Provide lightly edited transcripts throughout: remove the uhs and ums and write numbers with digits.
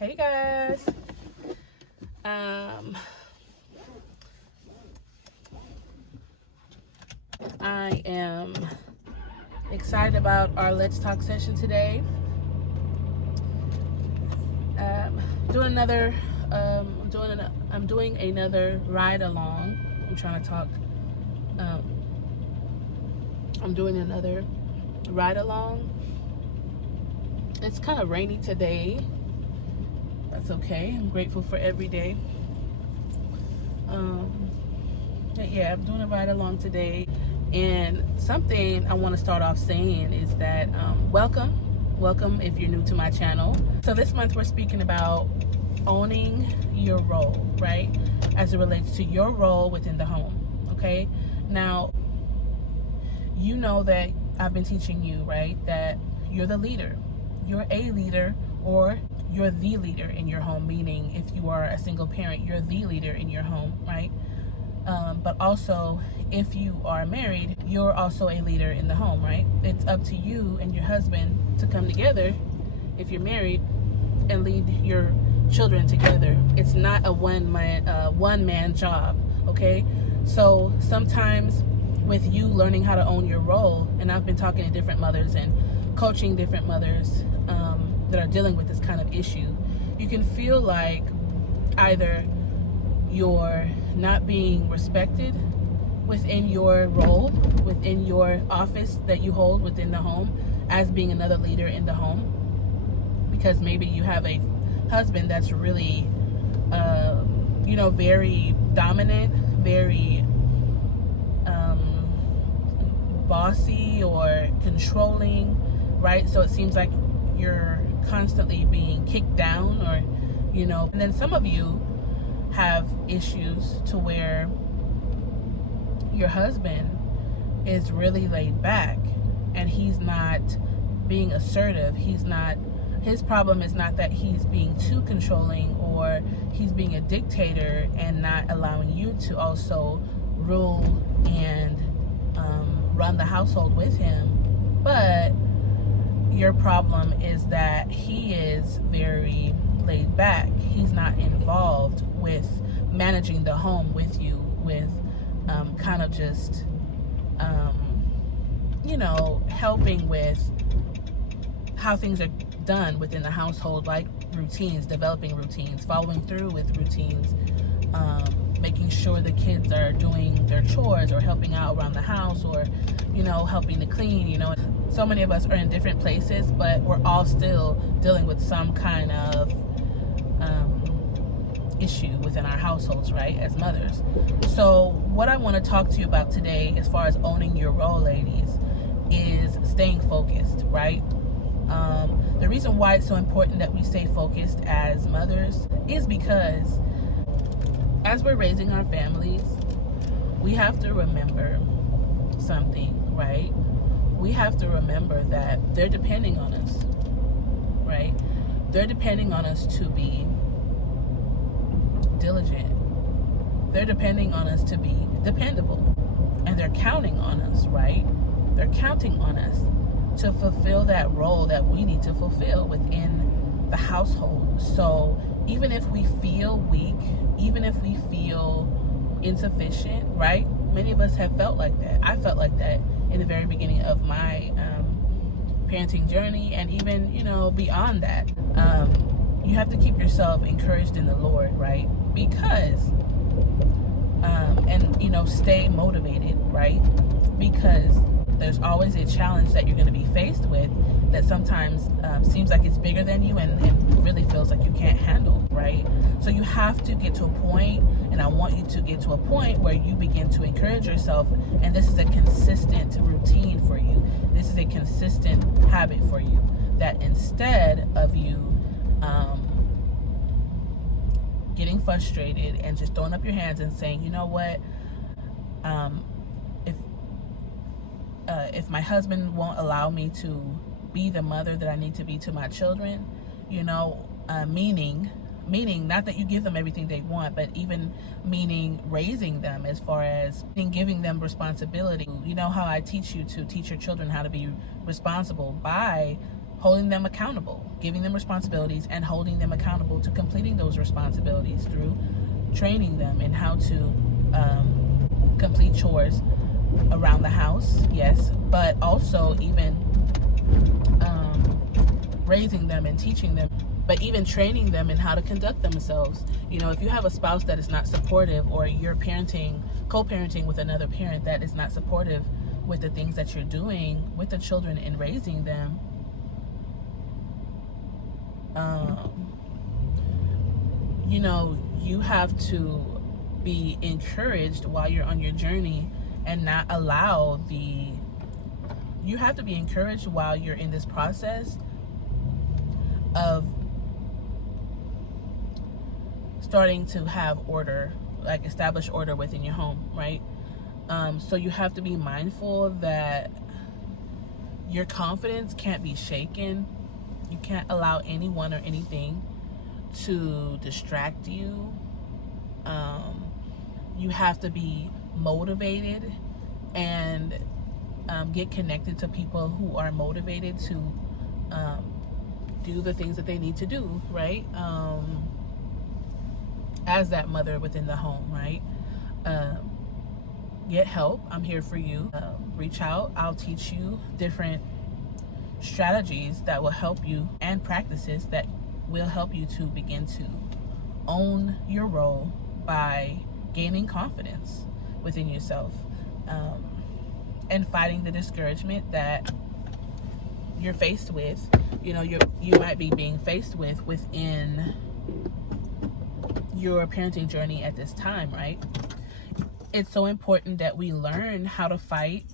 Hey guys. I am excited about our Let's Talk session today. I'm doing another ride along. I'm doing another ride along. It's kind of rainy today. That's okay. I'm grateful for every day. Yeah, I'm doing a ride along today. And something I want to start off saying is that welcome if you're new to my channel. So this month we're speaking about owning your role, right? As it relates to your role within the home, okay? Now, you know that I've been teaching you, right, that you're the leader. You're a leader, or you're the leader in your home, meaning if you are a single parent, you're the leader in your home, right? But also, if you are married, you're also a leader in the home, right? It's up to you and your husband to come together, if you're married, and lead your children together. It's not a one-man job, okay? So sometimes with you learning how to own your role, and I've been talking to different mothers and coaching different mothers that are dealing with this kind of issue, you can feel like either you're not being respected within your role, within your office that you hold within the home as being another leader in the home, because maybe you have a husband that's really very dominant, very bossy or controlling, right? So it seems like you're constantly being kicked down, or and then some of you have issues to where your husband is really laid back and he's not being assertive. His problem is not that he's being too controlling or he's being a dictator and not allowing you to also rule and run the household with him, but your problem is that he is very laid back. He's not involved with managing the home with you, with kind of just helping with how things are done within the household, like routines, developing routines, following through with routines, making sure the kids are doing their chores or helping out around the house, or helping to clean. So many of us are in different places, but we're all still dealing with some kind of issue within our households, right, as mothers. So what I want to talk to you about today, as far as owning your role, ladies, is staying focused, right? The reason why it's so important that we stay focused as mothers is because as we're raising our families, we have to remember something, right? We have to remember that they're depending on us, right? They're depending on us to be diligent. They're depending on us to be dependable. And they're counting on us, right? They're counting on us to fulfill that role that we need to fulfill within the household. So even if we feel weak, even if we feel insufficient, right? Many of us have felt like that. I felt like that in the very beginning of my parenting journey, and even beyond that. You have to keep yourself encouraged in the Lord, right? Because stay motivated, right? Because there's always a challenge that you're going to be faced with that sometimes seems like it's bigger than you and really feels like you can't handle, right? So you have to get to a point, and I want you to get to a point where you begin to encourage yourself, and this is a consistent routine for you. This is a consistent habit for you, that instead of you getting frustrated and just throwing up your hands and saying, you know what, if my husband won't allow me to be the mother that I need to be to my children, meaning not that you give them everything they want, but even meaning raising them, as far as giving them responsibility. You know how I teach you to teach your children how to be responsible by holding them accountable, giving them responsibilities and holding them accountable to completing those responsibilities through training them in how to complete chores around the house, yes, but also even raising them and teaching them, but even training them in how to conduct themselves. You know, if you have a spouse that is not supportive, or you're co-parenting with another parent that is not supportive with the things that you're doing with the children and raising them, you know, you have to be encouraged while you're on your journey and not allow you have to be encouraged while you're in this process of starting to have order, like establish order within your home, right? So you have to be mindful that your confidence can't be shaken. You can't allow anyone or anything to distract you. You have to be motivated and get connected to people who are motivated to do the things that they need to do, right? As that mother within the home, right? Get help. I'm here for you. Reach out. I'll teach you different strategies that will help you, and practices that will help you to begin to own your role by gaining confidence within yourself, and fighting the discouragement that you're faced with. You know, you might be being faced with within your parenting journey at this time, right? It's so important that we learn how to fight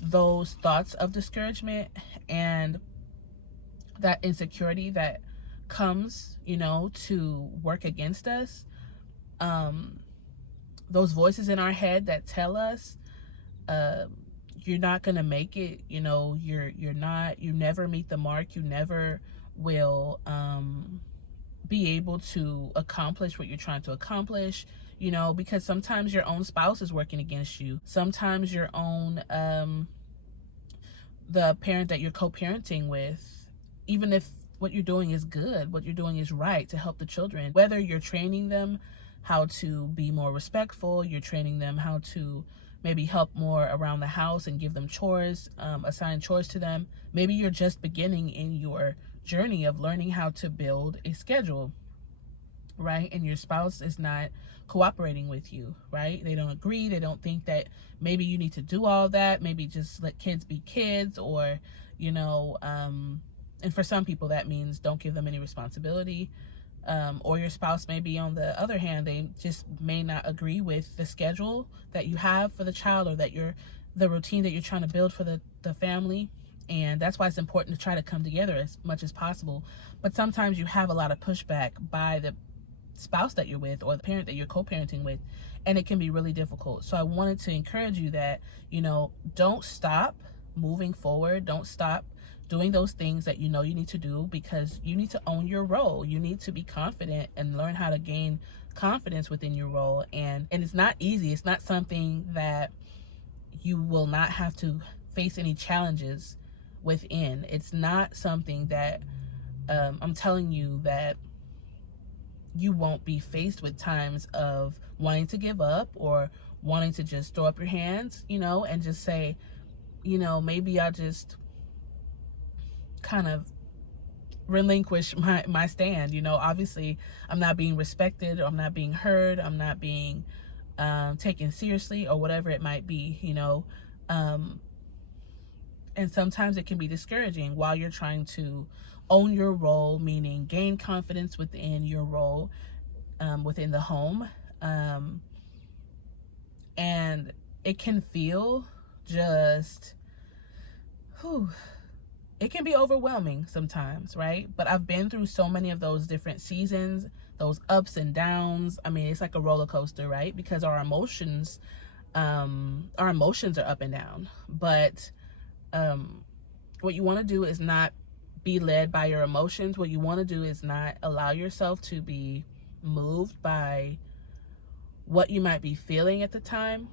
those thoughts of discouragement and that insecurity that comes, you know, to work against us. Those voices in our head that tell us you're not gonna make it, you know, you never meet the mark, you never will be able to accomplish what you're trying to accomplish, you know, because sometimes your own spouse is working against you. Sometimes your own the parent that you're co-parenting with, even if what you're doing is good, what you're doing is right to help the children, whether you're training them how to be more respectful, you're training them how to maybe help more around the house and give them chores, assign chores to them. Maybe you're just beginning in your journey of learning how to build a schedule, right? And your spouse is not cooperating with you, right? They don't agree. They don't think that maybe you need to do all that. Maybe just let kids be kids, or, you know, and for some people that means don't give them any responsibility. Or your spouse may be, on the other hand, they just may not agree with the schedule that you have for the child, or that the routine that you're trying to build for the family. And that's why it's important to try to come together as much as possible. But sometimes you have a lot of pushback by the spouse that you're with, or the parent that you're co-parenting with, and it can be really difficult. So I wanted to encourage you that, you know, don't stop moving forward. Don't stop doing those things that you know you need to do, because you need to own your role. You need to be confident and learn how to gain confidence within your role. And it's not easy. It's not something that you will not have to face any challenges within. It's not something that I'm telling you that you won't be faced with times of wanting to give up, or wanting to just throw up your hands, you know, and just say, you know, maybe I'll just kind of relinquish my stand. You know, obviously I'm not being respected, or I'm not being heard, I'm not being taken seriously, or whatever it might be, you know. And sometimes it can be discouraging while you're trying to own your role, meaning gain confidence within your role within the home. And it can feel just, it can be overwhelming sometimes, right? But I've been through so many of those different seasons, those ups and downs. I mean, it's like a roller coaster, right? Because our emotions are up and down. But what you want to do is not be led by your emotions. What you want to do is not allow yourself to be moved by what you might be feeling at the time.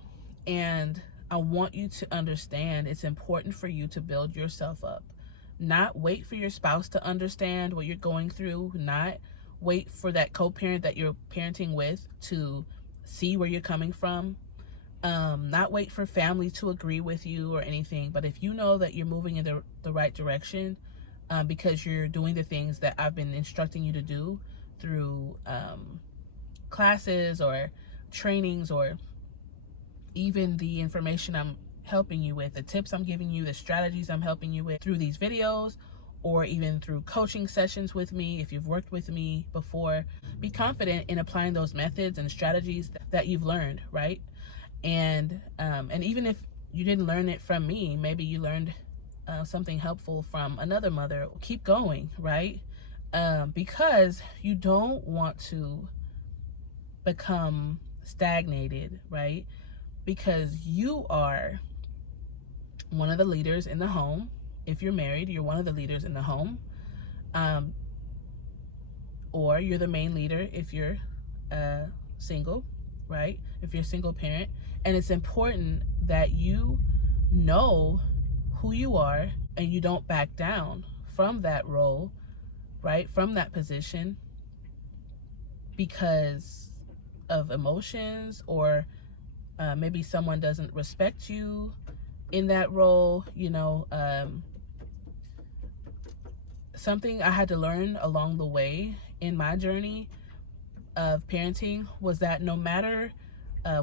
And I want you to understand it's important for you to build yourself up, Not wait for your spouse to understand what you're going through, not wait for that co-parent that you're parenting with to see where you're coming from, not wait for family to agree with you or anything. But if you know that you're moving in the right direction, because you're doing the things that I've been instructing you to do through classes or trainings, or even the information I'm helping you with, the tips I'm giving you, the strategies I'm helping you with through these videos, or even through coaching sessions with me. If you've worked with me before, be confident in applying those methods and strategies that you've learned, right? And even if you didn't learn it from me, maybe you learned something helpful from another mother, keep going, right? Because you don't want to become stagnated, right? Because you are one of the leaders in the home. If you're married, you're one of the leaders in the home, or you're the main leader if you're single, right? If you're a single parent. And it's important that you know who you are and you don't back down from that role, right? From that position because of emotions, or maybe someone doesn't respect you in that role. Something I had to learn along the way in my journey of parenting was that no matter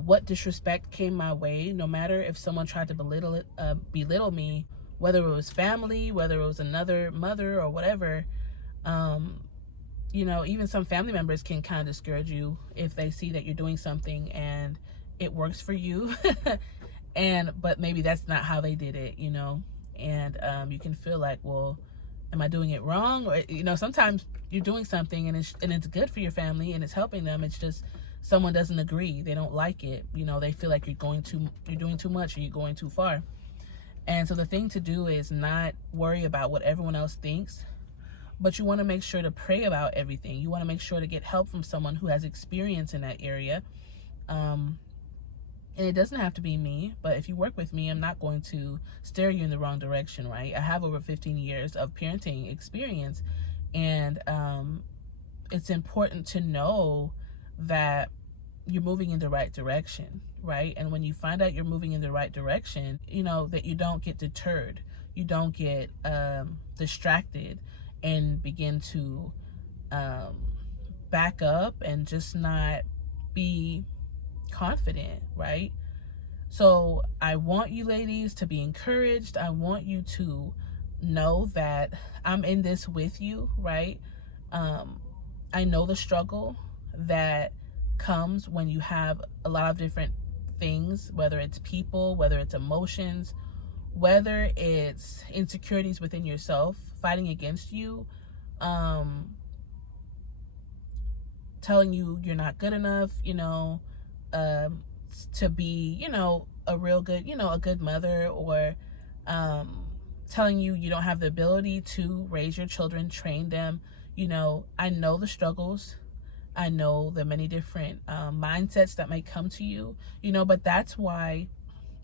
what disrespect came my way, no matter if someone tried to belittle me, whether it was family, whether it was another mother or whatever, even some family members can kind of discourage you if they see that you're doing something and it works for you, but maybe that's not how they did it, and you can feel like, well, am I doing it wrong? Or, sometimes you're doing something and it's good for your family and it's helping them. It's just someone doesn't agree. They don't like it. They feel like you're doing too much, or you're going too far. And so the thing to do is not worry about what everyone else thinks, but you want to make sure to pray about everything. You want to make sure to get help from someone who has experience in that area. And it doesn't have to be me, but if you work with me, I'm not going to steer you in the wrong direction, right? I have over 15 years of parenting experience, and it's important to know that you're moving in the right direction, right? And when you find out you're moving in the right direction, that you don't get deterred, you don't get distracted and begin to back up and just not be confident, right? So I want you ladies to be encouraged. I want you to know that I'm in this with you, right? I know the struggle that comes when you have a lot of different things, whether it's people, whether it's emotions, whether it's insecurities within yourself fighting against you, telling you you're not good enough, to be, a real good, a good mother, or telling you you don't have the ability to raise your children, train them. I know the struggles. I know the many different mindsets that may come to you, but that's why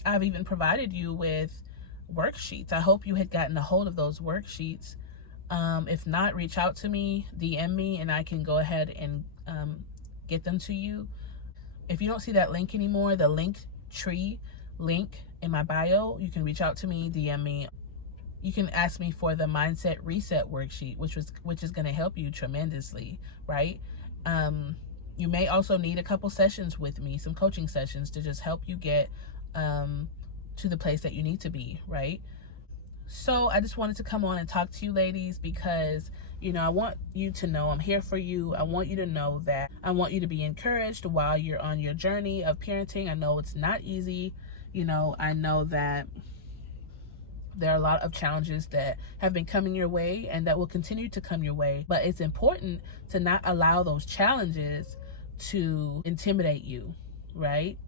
I've even provided you with worksheets. I hope you had gotten a hold of those worksheets. If not, reach out to me, DM me, and I can go ahead and get them to you. If you don't see that link anymore, the Linktree link in my bio, you can reach out to me, DM me. You can ask me for the Mindset Reset worksheet, which is going to help you tremendously, right? You may also need a couple sessions with me, some coaching sessions, to just help you get to the place that you need to be, right? So I just wanted to come on and talk to you ladies because, I want you to know I'm here for you. I want you to know that I want you to be encouraged while you're on your journey of parenting. I know it's not easy. I know that there are a lot of challenges that have been coming your way and that will continue to come your way. But it's important to not allow those challenges to intimidate you, right?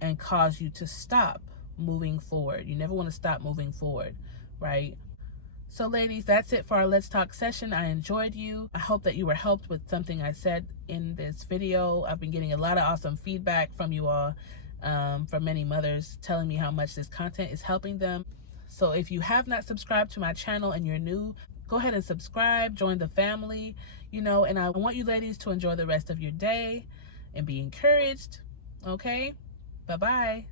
And cause you to stop moving forward. You never want to stop moving forward, right? So ladies, that's it for our Let's Talk session. I enjoyed you. I hope that you were helped with something I said in this video. I've been getting a lot of awesome feedback from you all, from many mothers telling me how much this content is helping them. So if you have not subscribed to my channel and you're new, go ahead and subscribe, join the family, you know, and I want you ladies to enjoy the rest of your day and be encouraged. Okay? Bye-bye.